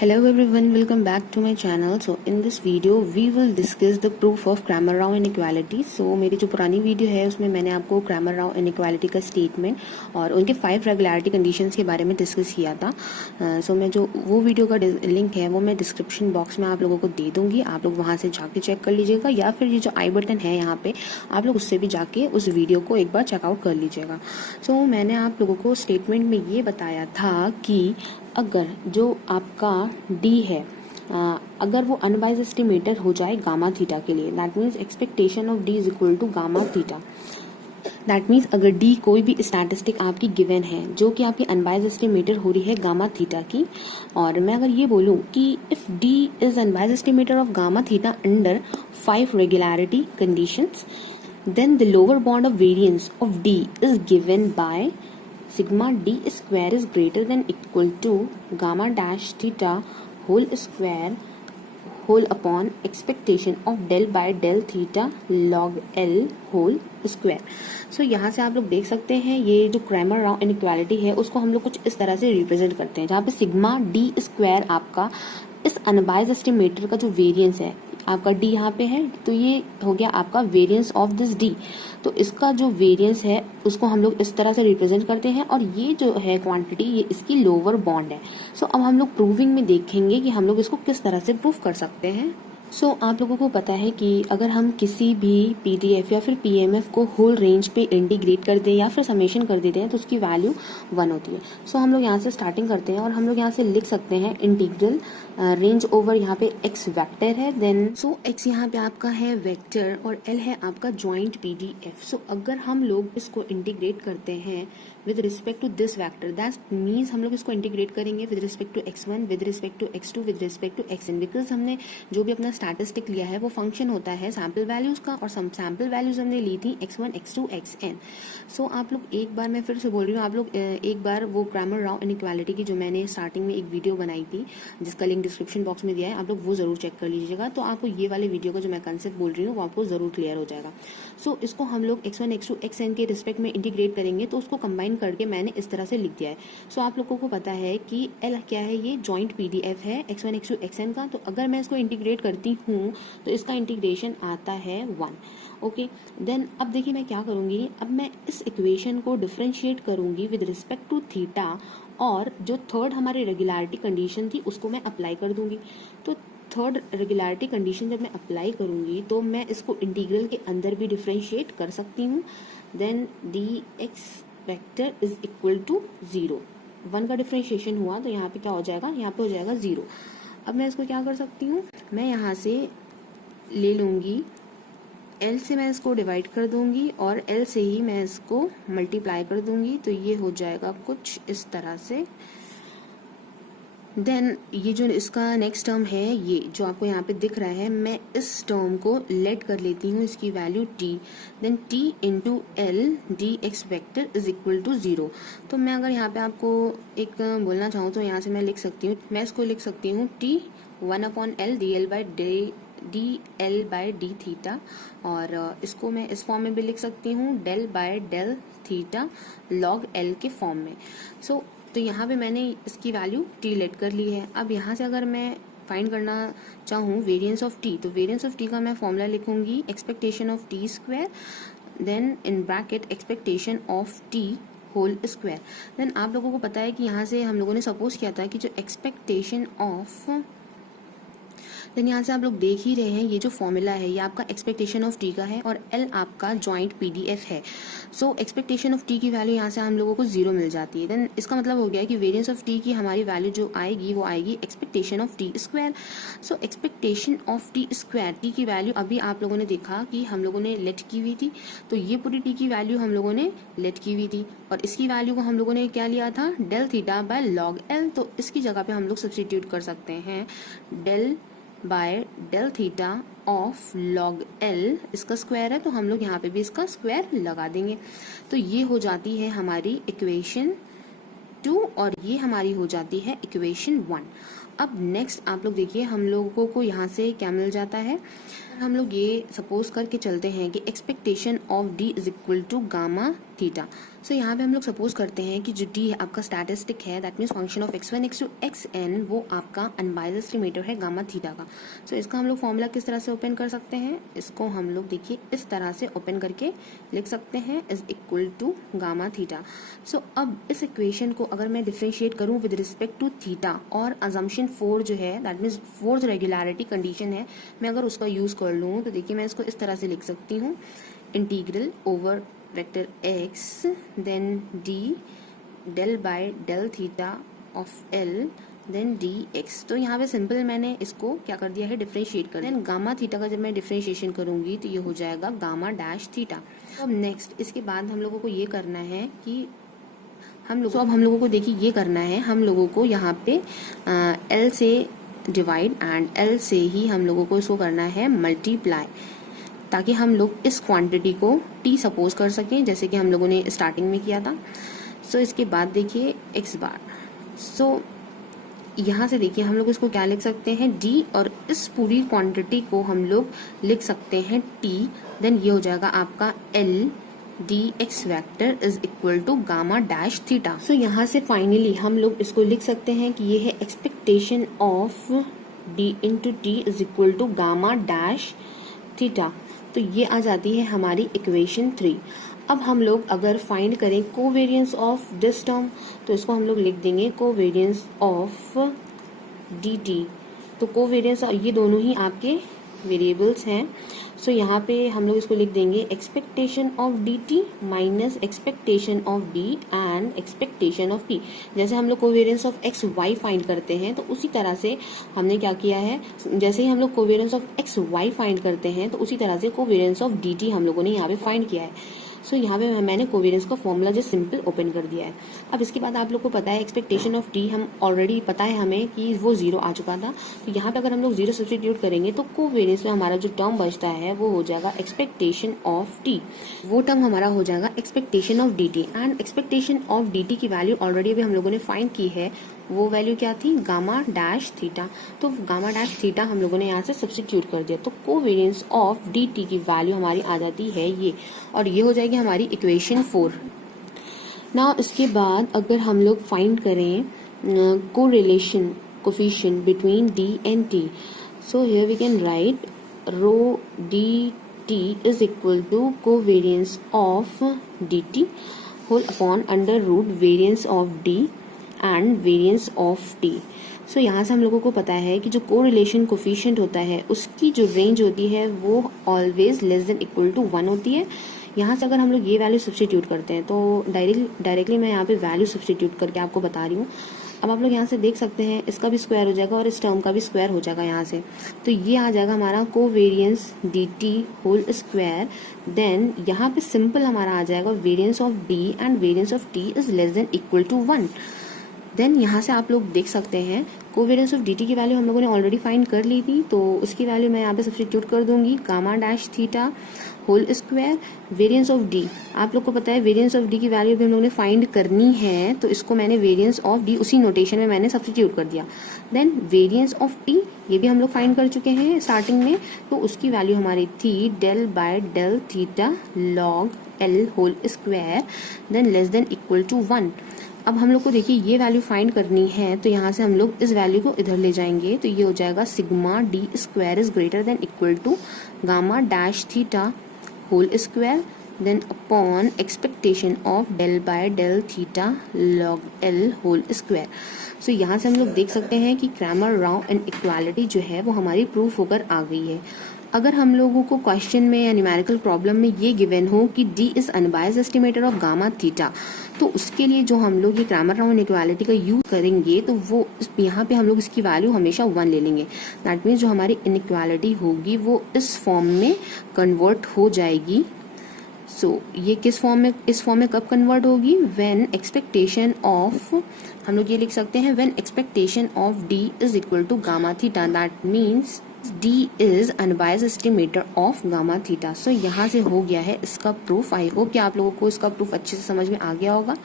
Hello everyone, welcome back to my channel. So in this video we will discuss the proof of Cramer-Rao inequality. So मेरी जो पुरानी video है उसमें मैंने आपको Cramer-Rao inequality का स्टेटमेंट और उनके 5 रेगुलरिटी कंडीशंस के बारे में डिस्कस किया था. सो मैं जो वो वीडियो का लिंक है वो मैं डिस्क्रिप्शन बॉक्स में आप लोगों को दे दूंगी. आप लोग वहाँ से जाके चेक कर लीजिएगा या फिर ये जो आई बटन है यहाँ पे आप लोग उससे भी जाके उस वीडियो को एक बार चेकआउट कर लीजिएगा. सो मैंने आप लोगों को स्टेटमेंट में ये बताया था कि अगर जो आपका डी है अगर वो अनबाइज एस्टिमेटर हो जाए गामा थीटा के लिए, that means expectation of D is equal to gamma theta. That means अगर डी कोई भी स्टैटिस्टिक आपकी गिवन है जो कि आपकी अनबाइज एस्टिमेटर हो रही है गामा थीटा की, और मैं अगर ये बोलूं कि if D is unbiased estimator of gamma theta under 5 regularity conditions, then the lower bound of variance of D is given by sigma D square is greater than equal to gamma dash theta whole square whole upon expectation of del by del theta log L whole square. So यहाँ से आप लोग देख सकते हैं ये जो क्रैमर-राव inequality है उसको हम लोग कुछ इस तरह से रिप्रेजेंट करते हैं, जहाँ पे सिग्मा डी स्क्वायर आपका इस अनबाइज एस्टिमेटर का जो वेरिएंस है, आपका डी यहाँ पे है तो ये हो गया आपका वेरिएंस ऑफ दिस डी. तो इसका जो वेरिएंस है उसको हम लोग इस तरह से रिप्रेजेंट करते हैं और ये जो है क्वांटिटी ये इसकी लोअर बॉन्ड है. सो अब हम लोग प्रूविंग में देखेंगे कि हम लोग इसको किस तरह से प्रूव कर सकते हैं. सो आप लोगों को पता है कि अगर हम किसी भी पीडीएफ या फिर पीएमएफ को होल रेंज पे इंटीग्रेट कर दें या फिर समेशन कर देते हैं तो उसकी वैल्यू 1 होती है. सो हम लोग यहाँ से स्टार्टिंग करते हैं और हम लोग यहाँ से लिख सकते हैं इंटीग्रल रेंज ओवर यहाँ पे x वेक्टर है, देन सो x यहाँ पे आपका है वेक्टर और l है आपका जॉइंट पीडीएफ. सो अगर हम लोग इसको इंटीग्रेट करते हैं with respect to this vector, that means हम लोग इसको इंटीग्रेट करेंगे with respect to x1, with respect to x2, with respect to xn, because हमने जो भी अपना स्टैटिस्टिक लिया है वो फंक्शन होता है सैम्पल वैल्यूज का और सैम्पल वैल्यूज हमने ली थी x1, x2, xn. सो आप लोग एक बार मैं फिर से बोल रही हूँ, आप लोग एक बार वो क्रैमर-राव इनइक्वालिटी की जो मैंने स्टार्टिंग में एक वीडियो बनाई थी जिसका लिंक डिस्क्रिप्शन बॉक्स में दिया है, आप लोग वो जरूर चेक कर लीजिएगा तो आपको ये वाले वीडियो का जो मैं कंसेप्ट बोल रही हूँ वो आपको जरूर क्लियर हो जाएगा. सो इसको हम लोग x1, x2, xn के रिस्पेक्ट में इंटीग्रेट करेंगे तो उसको कंबाइन करके मैंने इस तरह से लिख दिया है. सो आप लोगों को पता है कि l क्या है, ये जॉइंट पीडीएफ है x1, x2, xn का. तो अगर मैं इसको इंटीग्रेट करती हूँ तो इसका इंटीग्रेशन आता है 1. ओके, देन अब देखिए मैं क्या करूंगी, अब मैं इस इक्वेशन को डिफरेंशिएट करूंगी विद रिस्पेक्ट टू थीटा और जो थर्ड हमारी रेगुलरिटी कंडीशन थी उसको मैं अप्लाई कर दूंगी. तो थर्ड रेगुलरिटी कंडीशन जब मैं अप्लाई करूंगी तो मैं इसको इंटीग्रल के अंदर भी डिफरेंशिएट कर सकती हूँ. Then D X vector is equal to 0. 1 का डिफरेंशिएशन हुआ तो यहाँ पे क्या हो जाएगा, यहाँ पे हो जाएगा 0. अब मैं इसको क्या कर सकती हूँ, मैं यहाँ से ले लूंगी L से मैं इसको डिवाइड कर दूंगी और L से ही मैं इसको मल्टीप्लाई कर दूंगी तो ये हो जाएगा कुछ इस तरह से. देन ये जो इसका नेक्स्ट टर्म है ये जो आपको यहाँ पे दिख रहा है, मैं इस टर्म को लेट कर लेती हूँ इसकी value t. Then t into L D X vector is equal to 0. तो मैं अगर यहाँ पे आपको एक बोलना चाहूँ तो यहाँ से मैं लिख सकती हूँ, मैं इसको लिख सकती हूँ t 1/l D L by D theta, और इसको मैं इस फॉर्म में भी लिख सकती हूँ del by del theta log L के फॉर्म में. सो तो यहाँ पे मैंने इसकी वैल्यू t लेट कर ली है. अब यहाँ से अगर मैं फाइंड करना चाहूँ वेरिएंस ऑफ t, तो वेरिएंस ऑफ t का मैं फॉर्मूला लिखूंगी expectation of t square then in bracket expectation of t whole square. Then आप लोगों को पता है कि यहाँ से हम लोगों ने सपोज किया था कि जो एक्सपेक्टेशन ऑफ, देन यहाँ से आप लोग देख ही रहे हैं ये जो फॉर्मूला है ये आपका एक्सपेक्टेशन ऑफ टी का है और एल आपका जॉइंट पीडीएफ है. सो एक्सपेक्टेशन ऑफ टी की वैल्यू यहाँ से हम लोगों को 0 मिल जाती है. देन इसका मतलब हो गया कि वेरिएंस ऑफ टी की हमारी वैल्यू जो आएगी वो आएगी expectation of T square. So expectation of T square, T की वैल्यू अभी आप लोगों ने देखा कि हम लोगों ने लेट की हुई थी, तो ये पूरी टी की वैल्यू हम लोगों ने लेट की हुई थी और इसकी वैल्यू को हम लोगों ने क्या लिया था, del theta by log L. तो इसकी जगह पे हम लोग सब्सटीट्यूट कर सकते हैं del by del theta of log L, इसका स्क्वायर है तो हम लोग यहाँ पे भी इसका स्क्वायर लगा देंगे. तो ये हो जाती है हमारी इक्वेशन 2 और ये हमारी हो जाती है इक्वेशन 1. अब नेक्स्ट आप लोग देखिए हम लोगों को यहाँ से क्या मिल जाता है, हम लोग ये सपोज करके चलते हैं कि expectation of D is equal to gamma theta. So यहाँ पे हम लोग सपोज करते हैं कि जो डी आपका स्टैटिस्टिक है, that means function of x1 x2 xn, वो आपका अनबायस्ड एस्टिमेटर है गामा थीटा का। सो इसका हम लोग फॉर्मूला किस तरह से ओपन कर सकते हैं, इसको हम लोग देखिए इस तरह से ओपन करके लिख सकते हैं, is equal to gamma theta. So अब इस इक्वेशन को अगर मैं डिफ्रेंशिएट करूँ विद रिस्पेक्ट टू थीटा और अजम्पशन 4 जो है, that means fourth regularity condition है, मैं अगर उसका यूज कर लूँ तो देखिए मैं इसको इस तरह से लिख सकती हूँ, integral over vector x then d del by del theta of l then dx। तो यहाँ पे सिंपल मैंने इसको क्या कर दिया है, डिफ्रेंशिएट कर। देन गामा थीटा का जब मैं डिफ्रेंशिएशन करूंगी तो ये हो जाएगा गामा डैश थीटा। तो अब नेक्स्ट इसके बाद हम लोगों को ये करना है कि हम लोगों को देखिए ये करना है, हम लोगों को यहाँ पे l से डिवाइड एंड l से ही हम लोगों को इसको करना है मल्टीप्लाई, ताकि हम लोग इस क्वांटिटी को t सपोज कर सकें जैसे कि हम लोगों ने स्टार्टिंग में किया था। सो इसके बाद देखिए x बार। सो यहाँ से देखिए हम लोग इसको क्या लिख सकते हैं, d, और इस पूरी क्वांटिटी को हम लोग लिख सकते हैं t। देन ये हो जाएगा आपका l dx vector is equal to gamma dash theta. So यहाँ से फाइनली हम लोग इसको लिख सकते हैं कि ये है expectation of d into T is equal to gamma dash theta. तो ये आ जाती है हमारी इक्वेशन 3। अब हम लोग अगर फाइंड करें कोवेरियंस ऑफ दिस टर्म, तो इसको हम लोग लिख देंगे कोवेरियंस ऑफ dt। तो कोवेरियंस, ये दोनों ही आपके वेरिएबल्स हैं। सो यहाँ पे हम लोग इसको लिख देंगे expectation of dt minus expectation of d and expectation of t। जैसे हम लोग covariance of x y find करते हैं तो उसी तरह से हमने क्या किया है, जैसे ही हम लोग covariance of x y find करते हैं तो उसी तरह से कोवेरियंस ऑफ dt हम लोगों ने यहाँ पे फाइंड किया है। सो यहाँ पे मैंने कोवेरियंस का फॉर्मूला जो सिंपल ओपन कर दिया है। अब इसके बाद आप लोग को पता है एक्सपेक्टेशन ऑफ टी, हम ऑलरेडी पता है हमें कि वो 0 आ चुका था। तो यहाँ पे अगर हम लोग 0 सब्स्टिट्यूट करेंगे तो कोवेरियंस में हमारा जो टर्म बचता है वो हो जाएगा एक्सपेक्टेशन ऑफ टी। वो टर्म हमारा हो जाएगा expectation of D T. And expectation of D T की वैल्यू ऑलरेडी अभी हम लोगों ने फाइंड की है, वो वैल्यू क्या थी, गामा डैश थीटा। तो गामा डैश थीटा हम लोगों ने यहाँ से सब्स्टिट्यूट कर दिया, तो कोवेरियंस ऑफ डी टी की वैल्यू हमारी आ जाती है ये, और ये हो जाएगी हमारी इक्वेशन 4। नाउ इसके बाद अगर हम लोग फाइंड करें correlation coefficient between D and T, so here we can write rho D T is equal to covariance of D T whole upon under root variance of D and variance of T. So यहाँ से हम लोगों को पता है कि जो correlation coefficient होता है उसकी जो रेंज होती है वो always less than equal to 1 होती है। यहाँ से अगर हम लोग ये वैल्यू सब्स्टिट्यूट करते हैं तो डायरेक्टली मैं यहाँ पे वैल्यू सब्स्टिट्यूट करके आपको बता रही हूँ। अब आप लोग यहाँ से देख सकते हैं इसका भी स्क्वायर हो जाएगा और इस टर्म का भी स्क्वायर हो जाएगा यहाँ से, तो ये आ जाएगा हमारा covariance D T whole square. Then यहाँ पे सिंपल हमारा आ जाएगा variance of D and variance of T is less than equal to 1। Then यहाँ से आप लोग देख सकते हैं कोवेरियंस ऑफ dt की वैल्यू हम लोगों ने ऑलरेडी फाइंड कर ली थी, तो उसकी वैल्यू मैं यहाँ पे सब्स्टिट्यूट कर दूंगी, gamma dash theta whole square variance of d। आप लोग को पता है वेरियंस ऑफ d की वैल्यू भी हम लोगों ने फाइंड करनी है, तो इसको मैंने वेरियंस ऑफ d उसी नोटेशन में मैंने सब्स्टिट्यूट कर दिया। देन वेरियंस ऑफ t ये भी हम लोग फाइंड कर चुके हैं स्टार्टिंग में, तो उसकी वैल्यू हमारी थी del by del theta log l whole square then less than equal to 1। अब हम लोग को देखिए ये वैल्यू फाइंड करनी है, तो यहाँ से हम लोग इस वैल्यू को इधर ले जाएंगे, तो ये हो जाएगा sigma D square is greater than equal to gamma dash theta whole square then upon expectation of del by del theta log L whole square. So यहाँ से हम लोग देख सकते हैं कि क्रैमर राव इनइक्वालिटी जो है वो हमारी प्रूफ होकर आ गई है। अगर हम लोगों को क्वेश्चन में या न्यूमेरिकल प्रॉब्लम में ये गिवन हो कि d is unbiased estimator of gamma theta, तो उसके लिए जो हम लोग ये क्रैमर राव इनइक्वालिटी का यूज करेंगे तो वो यहाँ पे हम लोग इसकी वैल्यू हमेशा 1 ले लेंगे। दैट मीन्स जो हमारी इनइक्वालिटी होगी वो इस फॉर्म में कन्वर्ट हो जाएगी। सो ये किस फॉर्म में, इस फॉर्म में कब कन्वर्ट होगी, व्हेन एक्सपेक्टेशन ऑफ, हम लोग ये लिख सकते हैं when expectation of d is equal to gamma theta, that means d is unbiased estimator of gamma theta. So यहाँ से हो गया है इसका प्रूफ। आई होप कि आप लोगों को इसका प्रूफ अच्छे से समझ में आ गया होगा,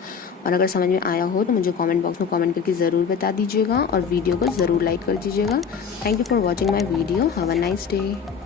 और अगर समझ में आया हो तो मुझे कमेंट बॉक्स में कमेंट करके ज़रूर बता दीजिएगा और वीडियो को ज़रूर लाइक कर दीजिएगा। Thank you for watching my video. Have a nice day.